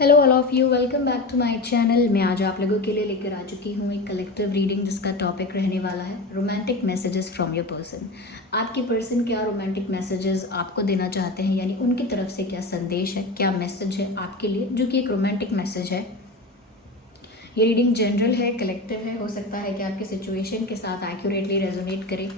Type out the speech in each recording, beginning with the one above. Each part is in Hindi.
Hello all of you, welcome back to my channel. मैं आज आप लोगों के लिए लेकर आ चुकी हूँ एक कलेक्टिव रीडिंग जिसका टॉपिक रहने वाला है romantic messages from your person. आपके पर्सन क्या रोमांटिक मैसेजेस आपको देना चाहते हैं, यानी उनकी तरफ से क्या संदेश है, क्या मैसेज है आपके लिए, जो कि एक रोमांटिक मैसेज है। ये रीडिंग जनरल है, कलेक्टिव है। हो सकता है कि आपके सिचुएशन के साथ एक्यूरेटली रेजोनेट करे,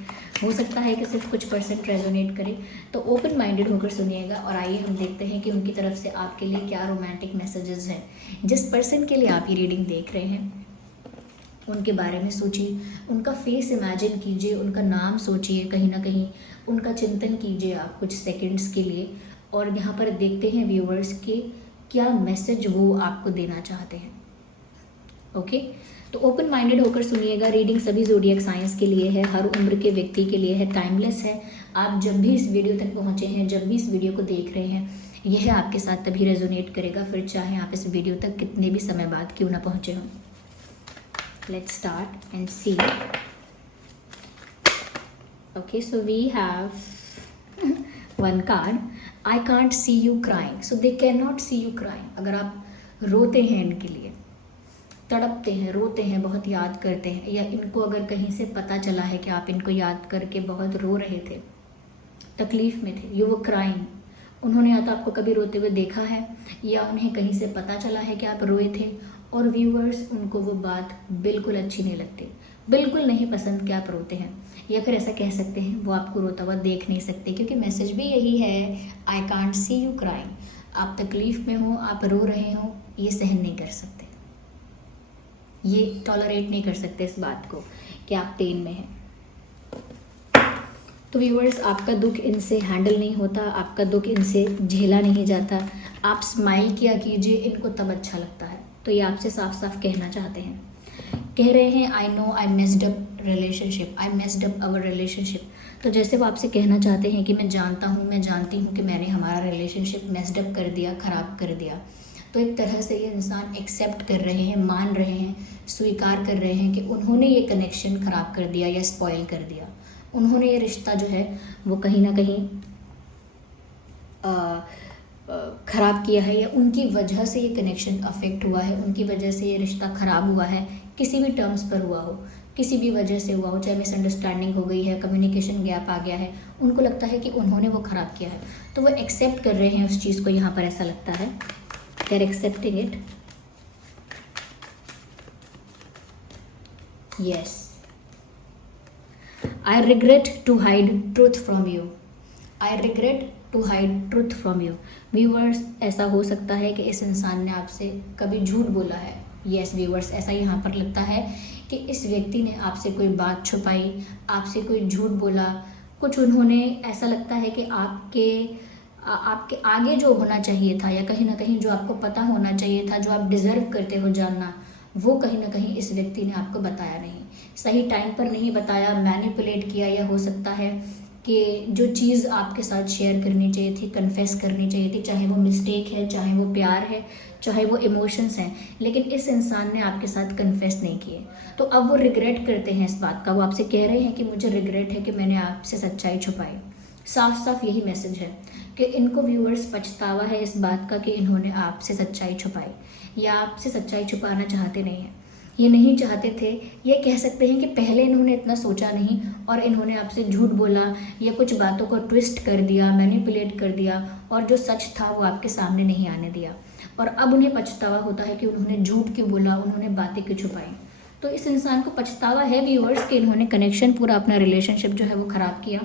हो सकता है कि सिर्फ कुछ परसेंट रेजोनेट करे। तो ओपन माइंडेड होकर सुनिएगा और आइए हम देखते हैं कि उनकी तरफ से आपके लिए क्या रोमांटिक मैसेजेस हैं। जिस पर्सन के लिए आप ये रीडिंग देख रहे हैं उनके बारे में सोचिए, उनका फेस इमेजिन कीजिए, उनका नाम सोचिए, कहीं ना कहीं उनका चिंतन कीजिए आप कुछ सेकंड्स के लिए। और यहाँ पर देखते हैं व्यूअर्स के क्या मैसेज वो आपको देना चाहते हैं। ओके, तो ओपन माइंडेड होकर सुनिएगा। रीडिंग सभी ज़ोडिएक साइंस के लिए है, हर उम्र के व्यक्ति के लिए है, टाइमलेस है। आप जब भी इस वीडियो तक पहुँचे हैं, जब भी इस वीडियो को देख रहे हैं, यह आपके साथ तभी रेजोनेट करेगा, फिर चाहे आप इस वीडियो तक कितने भी समय बाद क्यों ना पहुँचे हों। Let's start and see. Okay, so we have one card, I can't see you crying. So they can not see you crying. अगर आप रोते हैं इनके लिए, तड़पते हैं, रोते हैं, बहुत याद करते हैं, या इनको अगर कहीं से पता चला है कि आप इनको याद करके बहुत रो रहे थे, तकलीफ़ में थे, यू वो क्राइंग, उन्होंने या तो आपको कभी रोते हुए देखा है या उन्हें कहीं से पता चला है कि आप रोए थे, और व्यूअर्स उनको वो बात बिल्कुल अच्छी नहीं लगती, बिल्कुल नहीं पसंद कि आप रोते हैं, या फिर ऐसा कह सकते हैं वो आपको रोता हुआ देख नहीं सकते, क्योंकि मैसेज भी यही है, आई कांट सी यू क्राइंग। आप तकलीफ़ में हो, आप रो रहे हो, ये सहन नहीं कर सकते, ये टॉलरेट नहीं कर सकते इस बात को कि आप पेन में हैं। तो व्यूअर्स, आपका दुख इनसे हैंडल नहीं होता, आपका दुख इनसे झेला नहीं जाता। आप स्माइल किया कीजिए, इनको तब अच्छा लगता है। तो ये आपसे साफ साफ कहना चाहते हैं, कह रहे हैं I know I messed up relationship, I messed up our relationship. तो जैसे वो आपसे कहना चाहते हैं कि मैं जानता हूँ, मैं जानती हूँ कि मैंने हमारा रिलेशनशिप मेस्ड अप कर दिया, ख़राब कर दिया। तो एक तरह से ये इंसान एक्सेप्ट कर रहे हैं, मान रहे हैं, स्वीकार कर रहे हैं कि उन्होंने ये कनेक्शन ख़राब कर दिया या स्पॉइल कर दिया, उन्होंने ये रिश्ता जो है वो कहीं ना कहीं ख़राब किया है, या उनकी वजह से ये कनेक्शन अफेक्ट हुआ है, उनकी वजह से ये रिश्ता ख़राब हुआ है, किसी भी टर्म्स पर हुआ हो, किसी भी वजह से हुआ हो, चाहे मिसअंडरस्टैंडिंग हो गई है, कम्युनिकेशन गैप आ गया है, उनको लगता है कि उन्होंने वो ख़राब किया है, तो वो एक्सेप्ट कर रहे हैं उस चीज़ को। यहाँ पर ऐसा लगता है they're accepting it. Yes, I regret to hide truth from you. I regret to hide truth from you. Viewers, ऐसा हो सकता है कि इस इंसान ने आपसे कभी झूठ बोला है। Yes viewers, ऐसा यहाँ पर लगता है कि इस व्यक्ति ने आपसे कोई बात छुपाई, आपसे कोई झूठ बोला, कुछ उन्होंने, ऐसा लगता है कि आपके आगे जो होना चाहिए था, या कहीं ना कहीं जो आपको पता होना चाहिए था, जो आप डिज़र्व करते हो जानना, वो कहीं ना कहीं इस व्यक्ति ने आपको बताया नहीं, सही टाइम पर नहीं बताया, मैनिपुलेट किया, या हो सकता है कि जो चीज़ आपके साथ शेयर करनी चाहिए थी, कन्फेस करनी चाहिए थी, चाहे वो मिस्टेक है, चाहे वो प्यार है, चाहे वो इमोशंस हैं, लेकिन इस इंसान ने आपके साथ कन्फेस नहीं किए। तो अब वो रिग्रेट करते हैं इस बात का, वो आपसे कह रहे हैं कि मुझे रिग्रेट है कि मैंने आपसे सच्चाई छुपाई। साफ साफ यही मैसेज है कि इनको व्यूअर्स पछतावा है इस बात का कि इन्होंने आपसे सच्चाई छुपाई, या आपसे सच्चाई छुपाना चाहते नहीं हैं, ये नहीं चाहते थे। ये कह सकते हैं कि पहले इन्होंने इतना सोचा नहीं और इन्होंने आपसे झूठ बोला, या कुछ बातों को ट्विस्ट कर दिया, मैनिपुलेट कर दिया, और जो सच था वो आपके सामने नहीं आने दिया, और अब उन्हें पछतावा होता है कि उन्होंने झूठ क्यों बोला, उन्होंने बातें क्यों छुपाई। तो इस इंसान को पछतावा है व्यूअर्स कि इन्होंने कनेक्शन, पूरा अपना रिलेशनशिप जो है वो ख़राब किया,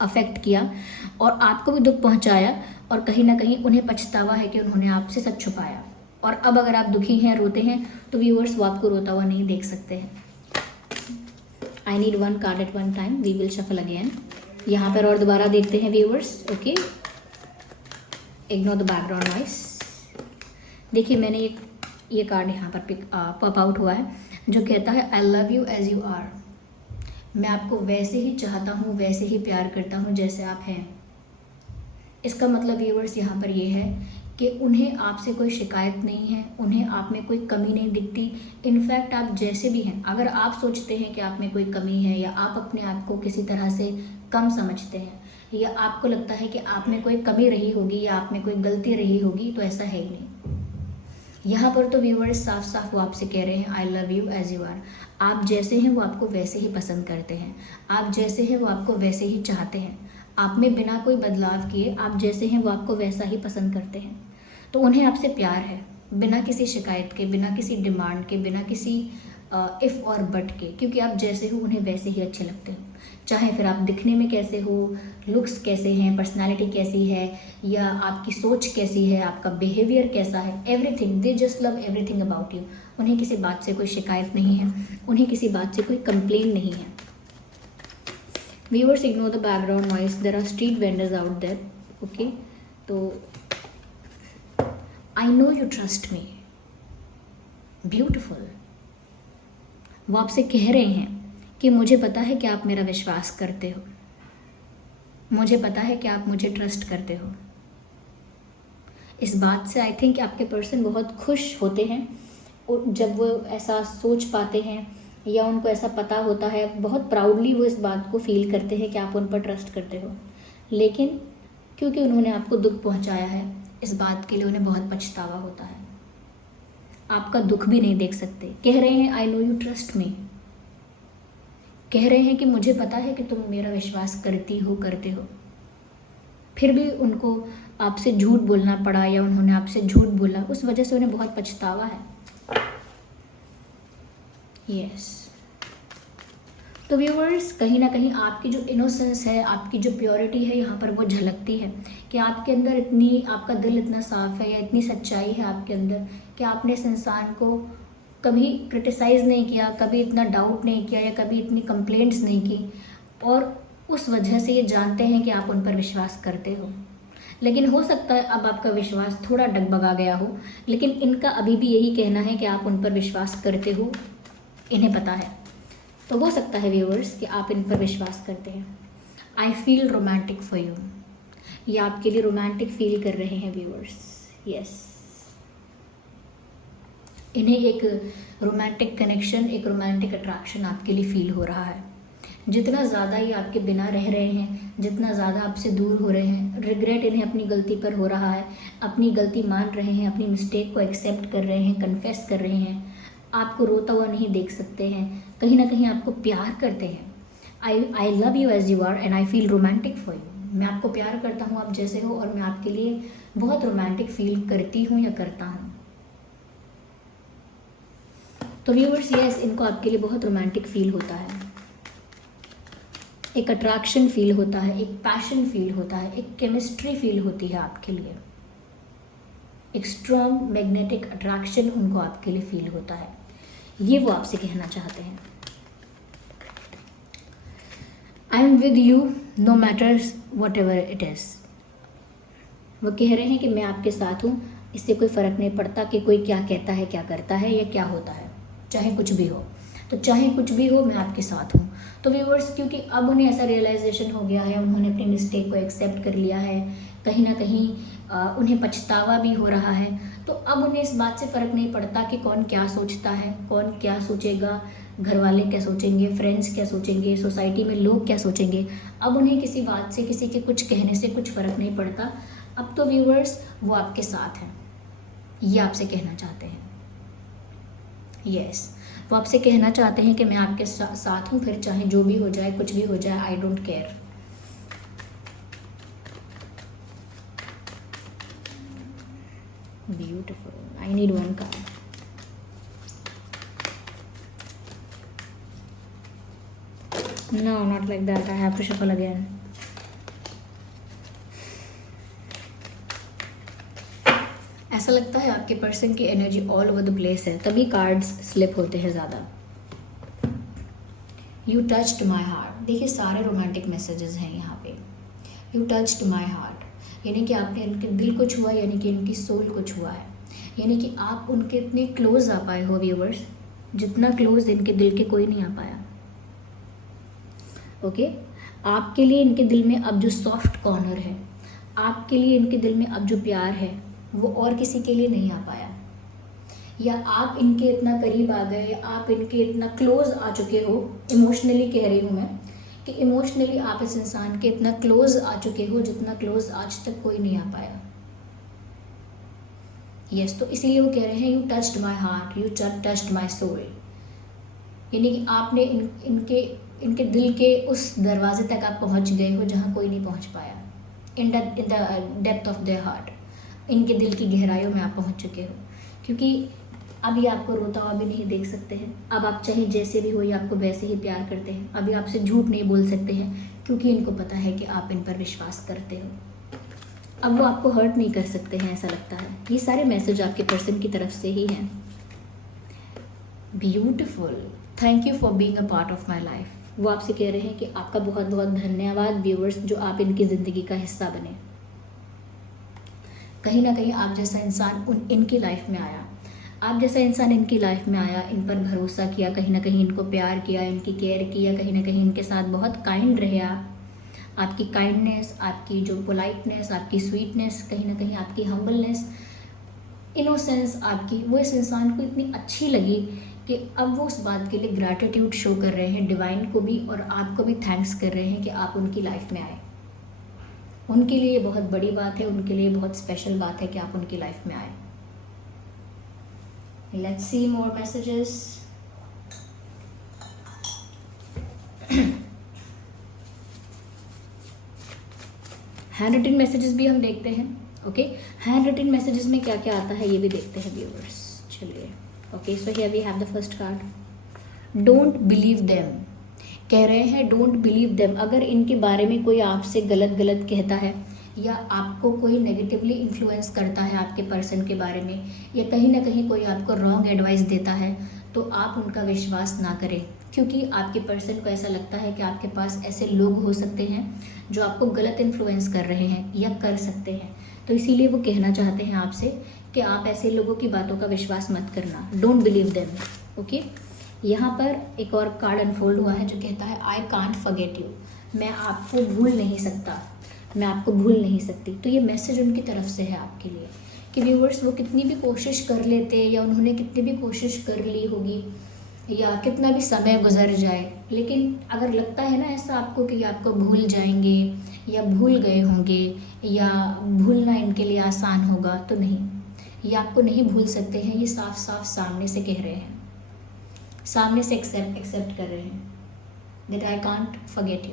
अफेक्ट किया, और आपको भी दुख पहुंचाया, और कहीं ना कहीं उन्हें पछतावा है कि उन्होंने आपसे सच छुपाया। और अब अगर आप दुखी हैं, रोते हैं, तो व्यूअर्स वो आपको रोता हुआ नहीं देख सकते हैं। I need one card at one time, we will shuffle again. यहाँ पर और दोबारा देखते हैं viewers. Okay, ignore the background noise. देखिए, मैंने ये कार्ड यहाँ पर पॉप आउट हुआ है जो कहता है I love you as you are. मैं आपको वैसे ही चाहता हूँ, वैसे ही प्यार करता हूँ जैसे आप हैं। इसका मतलब व्यूअर्स यहाँ पर ये है कि उन्हें आपसे कोई शिकायत नहीं है, उन्हें आप में कोई कमी नहीं दिखती। इनफैक्ट आप जैसे भी हैं, अगर आप सोचते हैं कि आप में कोई कमी है, या आप अपने आप को किसी तरह से कम समझते हैं, या आपको लगता है कि आप में कोई कमी रही होगी, या आप में कोई गलती रही होगी, तो ऐसा है ही नहीं। यहाँ पर तो व्यूअर्स साफ साफ वो आपसे कह रहे हैं I love you as you are. आप जैसे हैं वो आपको वैसे ही पसंद करते हैं, आप जैसे हैं वो आपको वैसे ही चाहते हैं, आप में बिना कोई बदलाव किए आप जैसे हैं वो आपको वैसा ही पसंद करते हैं। तो उन्हें आपसे प्यार है, बिना किसी शिकायत के, बिना किसी डिमांड के, बिना किसी इफ़ और बट के, क्योंकि आप जैसे हो उन्हें वैसे ही अच्छे लगते हो। चाहे फिर आप दिखने में कैसे हो, लुक्स कैसे हैं, पर्सनालिटी कैसी है, या आपकी सोच कैसी है, आपका बिहेवियर कैसा है, everything, they just love everything about you. उन्हें किसी बात से कोई शिकायत नहीं है, उन्हें किसी बात से कोई कंप्लेन नहीं है। Viewers ignore the background noise, there are street vendors out there. Okay, तो I know you trust me, beautiful. वो आपसे कह रहे हैं कि मुझे पता है कि आप मेरा विश्वास करते हो, मुझे पता है कि आप मुझे ट्रस्ट करते हो। इस बात से आई थिंक आपके पर्सन बहुत खुश होते हैं और जब वो ऐसा सोच पाते हैं या उनको ऐसा पता होता है, बहुत प्राउडली वो इस बात को फील करते हैं कि आप उन पर ट्रस्ट करते हो। लेकिन क्योंकि उन्होंने आपको दुख पहुंचाया है, इस बात के लिए उन्हें बहुत पछतावा होता है। आपका दुख भी नहीं देख सकते। कह रहे हैं आई नो यू ट्रस्ट मी, कह रहे हैं कि मुझे पता है कि तुम मेरा विश्वास करती हो, करते हो। फिर भी उनको आपसे झूठ बोलना पड़ा या उन्होंने आपसे झूठ बोला, उस वजह से उन्हें बहुत पछतावा है। यस, तो व्यूअर्स कहीं ना कहीं आपकी जो इनोसेंस है, आपकी जो प्योरिटी है, यहाँ पर वो झलकती है कि आपके अंदर इतनी, आपका दिल इतना साफ है या इतनी सच्चाई है आपके अंदर कि आपने इस इंसान को कभी क्रिटिसाइज़ नहीं किया, कभी इतना डाउट नहीं किया या कभी इतनी कंप्लेंट्स नहीं की, और उस वजह से ये जानते हैं कि आप उन पर विश्वास करते हो। लेकिन हो सकता है अब आपका विश्वास थोड़ा डगमगा गया हो, लेकिन इनका अभी भी यही कहना है कि आप उन पर विश्वास करते हो, इन्हें पता है। तो हो सकता है व्यूअर्स कि आप इन पर विश्वास करते हैं। आई फील रोमांटिक फॉर यू, ये आपके लिए रोमांटिक फील कर रहे हैं व्यूअर्स। यस, इन्हें एक रोमांटिक कनेक्शन, एक रोमांटिक अट्रैक्शन आपके लिए फील हो रहा है। जितना ज़्यादा ये आपके बिना रह रहे हैं, जितना ज़्यादा आपसे दूर हो रहे हैं, रिग्रेट इन्हें अपनी गलती पर हो रहा है, अपनी गलती मान रहे हैं, अपनी मिस्टेक को एक्सेप्ट कर रहे हैं, कन्फेस कर रहे हैं, आपको रोता हुआ नहीं देख सकते हैं, कहीं ना कहीं आपको प्यार करते हैं। I love you as you are and I feel romantic for you. मैं आपको प्यार करता हूँ आप जैसे हो, और मैं आपके लिए बहुत रोमांटिक फील करती हूँ या करता हूँ। तो व्यूअर्स यस, इनको आपके लिए बहुत रोमांटिक फील होता है, एक अट्रैक्शन फील होता है, एक पैशन फील होता है, एक केमिस्ट्री फील होती है आपके लिए, एक स्ट्रॉन्ग मैग्नेटिक अट्रैक्शन उनको आपके लिए फील होता है। ये वो आपसे कहना चाहते हैं। I am with you know matters what ever it is. वो कह रहे हैं कि मैं आपके साथ हूँ, इससे कोई फ़र्क नहीं पड़ता कि कोई क्या कहता है, क्या करता है या क्या होता है, चाहे कुछ भी हो। तो चाहे कुछ भी हो, मैं आपके साथ हूँ। तो व्यूअर्स क्योंकि अब उन्हें ऐसा रियलाइजेशन हो गया है, उन्होंने अपनी मिस्टेक को एक्सेप्ट कर लिया है, कहीं ना कहीं उन्हें पछतावा भी हो रहा है, तो अब उन्हें इस बात से फ़र्क नहीं पड़ता कि कौन क्या सोचता है, कौन क्या सोचेगा, घर वाले क्या सोचेंगे, फ्रेंड्स क्या सोचेंगे, सोसाइटी में लोग क्या सोचेंगे। अब उन्हें किसी बात से, किसी के कुछ कहने से कुछ फ़र्क नहीं पड़ता। अब तो व्यूअर्स वो आपके साथ हैं, ये आपसे कहना चाहते हैं। यस, वो आपसे कहना चाहते हैं कि मैं आपके साथ हूँ, फिर चाहे जो भी हो जाए, कुछ भी हो जाए, I don't care. Beautiful, I need one card. No, not like that. I have to shuffle again. ऐसा लगता है आपके पर्सन की energy all over the place है, तभी कार्ड्स स्लिप होते हैं ज़्यादा। यू टच्ड माई हार्ट, देखिए सारे रोमांटिक मैसेजेस हैं यहाँ पे। यू टच्ड माई हार्ट, यानी कि आपने इनके दिल को छुआ, यानी कि इनकी सोल को छुआ है, यानी कि आप उनके इतने क्लोज आ पाए हो व्यूअर्स, जितना क्लोज इनके दिल के कोई नहीं आ पाया। ओके, आपके लिए इनके दिल में अब जो सॉफ्ट कॉर्नर है, आपके लिए इनके दिल में अब जो प्यार है, वो और किसी के लिए नहीं आ पाया। या आप इनके इतना करीब आ गए, आप इनके इतना क्लोज आ चुके हो, इमोशनली कह रही हूँ मैं, कि इमोशनली आप इस इंसान के इतना क्लोज आ चुके हो जितना क्लोज आज तक कोई नहीं आ पाया। यस, तो इसीलिए वो कह रहे हैं you touched my heart, you touched my soul, यानी कि आपने इनके दिल के उस दरवाजे तक आप पहुंच गए हो जहां कोई नहीं पहुंच पाया। In the depth of their heart, इनके दिल की गहराइयों में आप पहुंच चुके हो। क्योंकि अभी आपको रोता हुआ भी नहीं देख सकते हैं, अब आप चाहे जैसे भी हो ये आपको वैसे ही प्यार करते हैं, अभी आपसे झूठ नहीं बोल सकते हैं, क्योंकि इनको पता है कि आप इन पर विश्वास करते हो। अब वो आपको हर्ट नहीं कर सकते हैं, ऐसा लगता है। ये सारे मैसेज आपके पर्सन की तरफ से ही हैं। Beautiful, thank you for being a part of my life. वो आपसे कह रहे हैं कि आपका बहुत बहुत धन्यवाद व्यूअर्स, जो आप इनकी ज़िंदगी का हिस्सा बने। कहीं ना कहीं आप जैसा इंसान इनकी लाइफ में आया, आप जैसा इंसान इनकी लाइफ में आया, इन पर भरोसा किया, कहीं ना कहीं इनको प्यार किया, इनकी केयर किया, कहीं ना कहीं इनके साथ बहुत काइंड रहे आप। आपकी काइंडनेस, आपकी जो पोलाइटनेस, आपकी स्वीटनेस, कहीं ना कहीं आपकी हम्बलनेस, इनोसेंस आपकी, वो इस इंसान को इतनी अच्छी लगी कि अब वो उस बात के लिए ग्रैटिट्यूड शो कर रहे हैं, डिवाइन को भी और आपको भी थैंक्स कर रहे हैं कि आप उनकी लाइफ में आए। उनके लिए बहुत बड़ी बात है, उनके लिए बहुत स्पेशल बात है कि आप उनकी लाइफ में आए। Let's see more messages. Handwritten messages भी हम देखते हैं। ओके, हैंड रिटन मैसेजेस में क्या क्या आता है ये भी देखते हैं व्यूअर्स। चलिए, okay, so here we have the first card, don't believe them. कह रहे हैं डोंट बिलीव देम। अगर इनके बारे में कोई आपसे गलत गलत कहता है, या आपको कोई नेगेटिवली इन्फ्लुएंस करता है आपके पर्सन के बारे में, या कहीं ना कहीं कोई आपको रॉन्ग एडवाइस देता है, तो आप उनका विश्वास ना करें। क्योंकि आपके पर्सन को ऐसा लगता है कि आपके पास ऐसे लोग हो सकते हैं जो आपको गलत इन्फ्लुएंस कर रहे हैं या कर सकते हैं। तो इसीलिए वो कहना चाहते हैं आपसे कि आप ऐसे लोगों की बातों का विश्वास मत करना, डोंट बिलीव देम। ओके, यहाँ पर एक और कार्ड अनफोल्ड हुआ है जो कहता है आई कांट फॉरगेट यू, मैं आपको भूल नहीं सकता, मैं आपको भूल नहीं सकती। तो ये मैसेज उनकी तरफ से है आपके लिए कि व्यूवर्स, वो कितनी भी कोशिश कर लेते या उन्होंने कितनी भी कोशिश कर ली होगी या कितना भी समय गुजर जाए, लेकिन अगर लगता है ना ऐसा आपको कि आपको भूल जाएंगे या भूल गए होंगे या भूलना इनके लिए आसान होगा, तो नहीं, ये आपको नहीं भूल सकते हैं। ये साफ साफ सामने से कह रहे हैं, सामने से एक्सेप्ट कर रहे हैं that I can't forget you,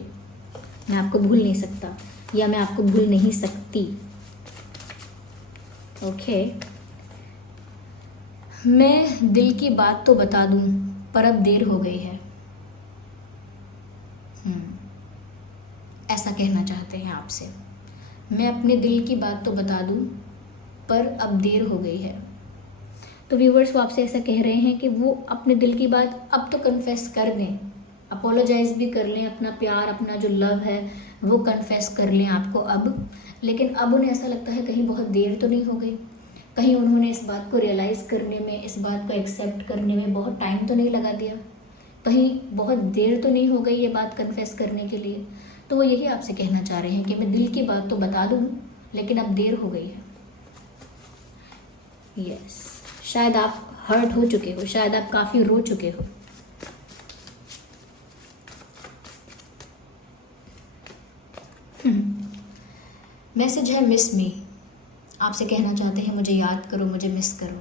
मैं आपको भूल नहीं सकता या मैं आपको भूल नहीं सकती। ओके, मैं दिल की बात तो बता दूं पर अब देर हो गई है। ऐसा कहना चाहते हैं आपसे, मैं अपने दिल की बात तो बता दूं पर अब देर हो गई है। तो व्यूवर्स, वो आपसे ऐसा कह रहे हैं कि वो अपने दिल की बात अब तो कन्फेस कर दें, अपोलोजाइज भी कर लें, अपना प्यार, अपना जो लव है वो कन्फेस कर लें आपको अब। लेकिन अब उन्हें ऐसा लगता है कहीं बहुत देर तो नहीं हो गई, कहीं उन्होंने इस बात को रियलाइज़ करने में, इस बात को एक्सेप्ट करने में बहुत टाइम तो नहीं लगा दिया, कहीं बहुत देर तो नहीं हो गई ये बात कन्फेस करने के लिए। तो वो यही आपसे कहना चाह रहे हैं कि मैं दिल की बात तो बता दूं लेकिन अब देर हो गई है। यस, शायद आप हर्ट हो चुके हो, शायद आप काफ़ी रो चुके हो। मैसेज है मिस मी, आपसे कहना चाहते हैं मुझे याद करो, मुझे मिस करो,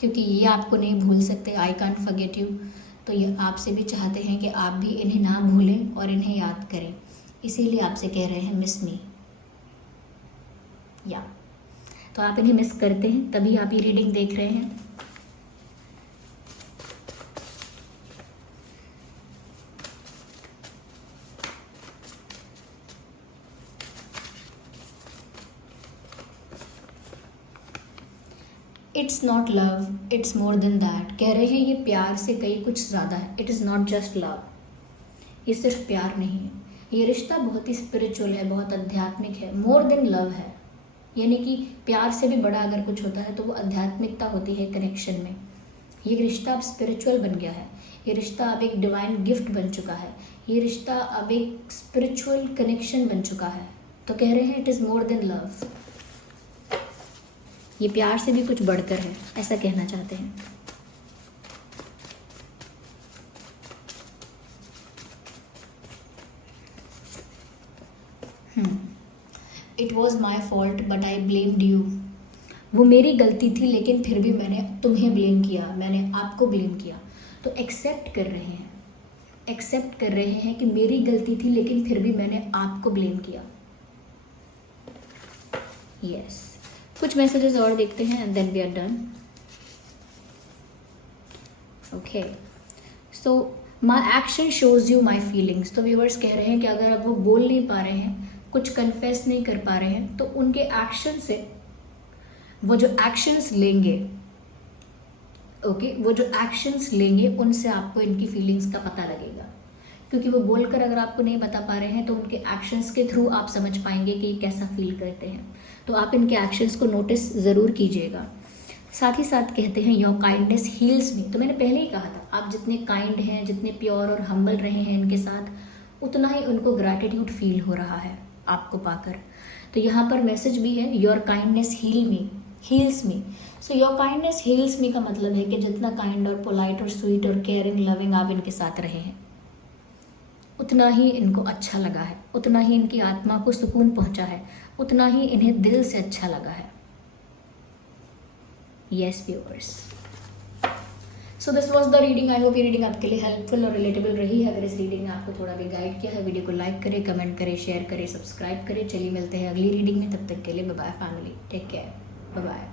क्योंकि ये आपको नहीं भूल सकते, आई कांट फॉरगेट यू। तो ये आपसे भी चाहते हैं कि आप भी इन्हें ना भूलें और इन्हें याद करें, इसीलिए आपसे कह रहे हैं मिस मी। या तो आप इन्हें मिस करते हैं, तभी आप ये रीडिंग देख रहे हैं। It's not love, it's more than that. कह रहे हैं ये प्यार से कई कुछ ज़्यादा है। It is not just love, ये सिर्फ प्यार नहीं है, ये रिश्ता बहुत ही स्पिरिचुअल है, बहुत आध्यात्मिक है, मोर देन लव है। यानी कि प्यार से भी बड़ा अगर कुछ होता है तो वो आध्यात्मिकता होती है कनेक्शन में। ये रिश्ता अब स्पिरिचुअल बन गया है, ये रिश्ता अब एक डिवाइन गिफ्ट बन चुका है, ये रिश्ता अब एक स्पिरिचुअल कनेक्शन बन चुका है। तो कह रहे हैं it is more than love, ये प्यार से भी कुछ बढ़कर है, ऐसा कहना चाहते हैं। It was my fault but I blamed you. वो मेरी गलती थी लेकिन फिर भी मैंने तुम्हें ब्लेम किया, मैंने आपको ब्लेम किया। तो एक्सेप्ट कर रहे हैं, एक्सेप्ट कर रहे हैं कि मेरी गलती थी लेकिन फिर भी मैंने आपको ब्लेम किया। यस, कुछ मैसेजेस और देखते हैं and then we are done. Okay, so my action shows you my feelings. तो व्यूअर्स कह रहे हैं कि अगर अब वो बोल नहीं पा रहे हैं, कुछ कन्फेस नहीं कर पा रहे हैं, तो उनके एक्शन से, वो जो एक्शंस लेंगे, ओके, वो जो एक्शंस लेंगे उनसे आपको इनकी फीलिंग्स का पता लगेगा। क्योंकि वो बोलकर अगर आपको नहीं बता पा रहे हैं तो उनके एक्शंस के थ्रू आप समझ पाएंगे कि ये कैसा फील करते हैं। तो आप इनके एक्शंस को नोटिस ज़रूर कीजिएगा। साथ ही साथ कहते हैं योर काइंडनेस हील्स मी। तो मैंने पहले ही कहा था, आप जितने काइंड हैं, जितने प्योर और हम्बल रहे हैं इनके साथ, उतना ही उनको ग्रैटिट्यूड फील हो रहा है आपको पाकर। तो यहाँ पर मैसेज भी है your kindness heals me. So your kindness heals me का मतलब है कि जितना काइंड और पोलाइट और स्वीट और केयरिंग लविंग आप इनके साथ रहे हैं, उतना ही इनको अच्छा लगा है, उतना ही इनकी आत्मा को सुकून पहुंचा है, उतना ही इन्हें दिल से अच्छा लगा है। Yes viewers, so this was the reading. I hope ये रीडिंग आपके लिए हेल्पफुल और रिलेटेबल रही है। अगर इस रीडिंग ने आपको थोड़ा भी गाइड किया है, वीडियो को लाइक करें, कमेंट करें, शेयर करें, सब्सक्राइब करें। चलिए मिलते हैं अगली रीडिंग में, तब तक के लिए bye bye family, take care, bye bye.